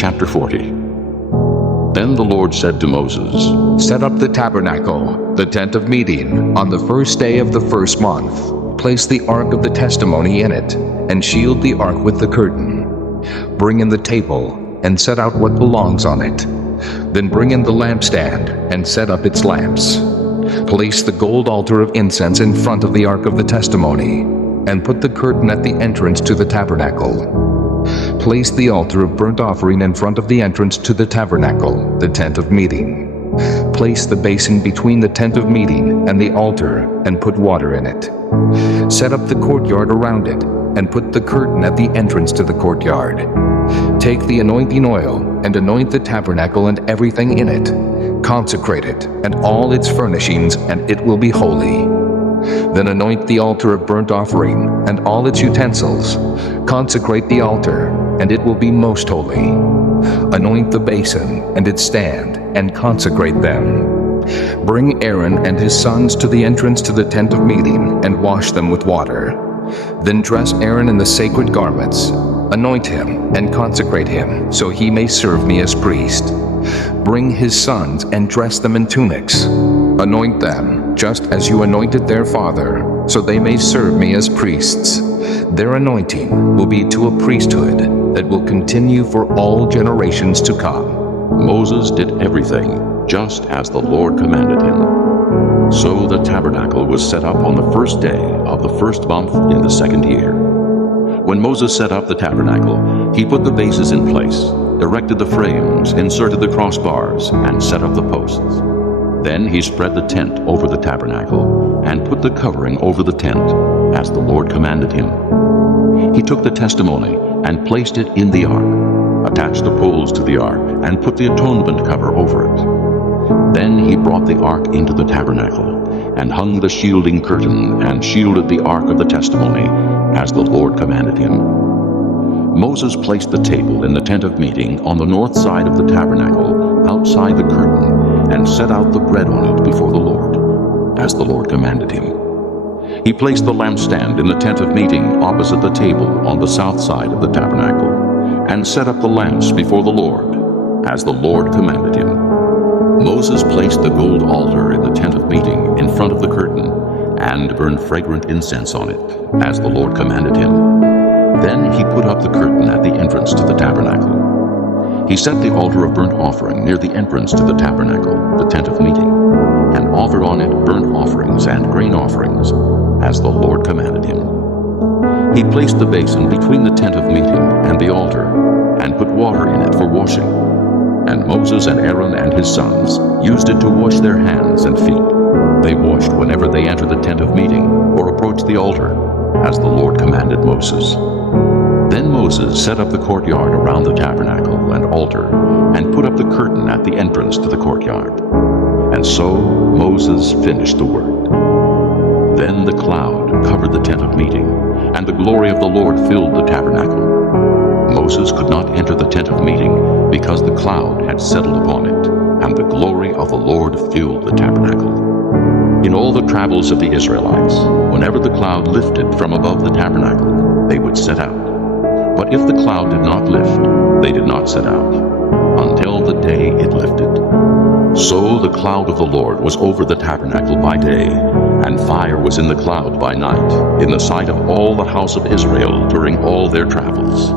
Chapter 40. Then the Lord said to Moses, Set up the tabernacle, the tent of meeting, on the first day of the first month. Place the ark of the testimony in it, and shield the ark with the curtain. Bring in the table, and set out what belongs on it. Then bring in the lampstand, and set up its lamps. Place the gold altar of incense in front of the ark of the testimony, and put the curtain at the entrance to the tabernacle. Place the altar of burnt offering in front of the entrance to the tabernacle, the tent of meeting. Place the basin between the tent of meeting and the altar, and put water in it. Set up the courtyard around it, and put the curtain at the entrance to the courtyard. Take the anointing oil, and anoint the tabernacle and everything in it. Consecrate it, and all its furnishings, and it will be holy. Then anoint the altar of burnt offering, and all its utensils. Consecrate the altar, and it will be most holy. Anoint the basin, and its stand, and consecrate them. Bring Aaron and his sons to the entrance to the tent of meeting, and wash them with water. Then dress Aaron in the sacred garments. Anoint him, and consecrate him, so he may serve me as priest. Bring his sons, and dress them in tunics. Anoint them, just as you anointed their father, so they may serve me as priests. Their anointing will be to a priesthood that will continue for all generations to come. Moses did everything just as the Lord commanded him. So the tabernacle was set up on the first day of the first month in the second year. When Moses set up the tabernacle, he put the bases in place, erected the frames, inserted the crossbars, and set up the posts. Then he spread the tent over the tabernacle and put the covering over the tent, as the Lord commanded him. He took the testimony and placed it in the ark, attached the poles to the ark, and put the atonement cover over it. Then he brought the ark into the tabernacle, and hung the shielding curtain, and shielded the ark of the testimony, as the Lord commanded him. Moses placed the table in the tent of meeting on the north side of the tabernacle, outside the curtain, and set out the bread on it before the Lord, as the Lord commanded him. He placed the lampstand in the tent of meeting opposite the table on the south side of the tabernacle, and set up the lamps before the Lord, as the Lord commanded him. Moses placed the gold altar in the tent of meeting in front of the curtain, and burned fragrant incense on it, as the Lord commanded him. Then he put up the curtain at the entrance to the tabernacle. He set the altar of burnt offering near the entrance to the tabernacle, the tent of meeting, and offered on it burnt offerings and grain offerings, as the Lord commanded him. He placed the basin between the tent of meeting and the altar, and put water in it for washing. And Moses and Aaron and his sons used it to wash their hands and feet. They washed whenever they entered the tent of meeting or approached the altar, as the Lord commanded Moses. Then Moses set up the courtyard around the tabernacle and altar, and put up the curtain at the entrance to the courtyard. And so Moses finished the work. Then the cloud covered the tent of meeting, and the glory of the Lord filled the tabernacle. Moses could not enter the tent of meeting, because the cloud had settled upon it, and the glory of the Lord filled the tabernacle. In all the travels of the Israelites, whenever the cloud lifted from above the tabernacle, they would set out. But if the cloud did not lift, they did not set out, until the day it lifted. So the cloud of the Lord was over the tabernacle by day, and fire was in the cloud by night, in the sight of all the house of Israel during all their travels.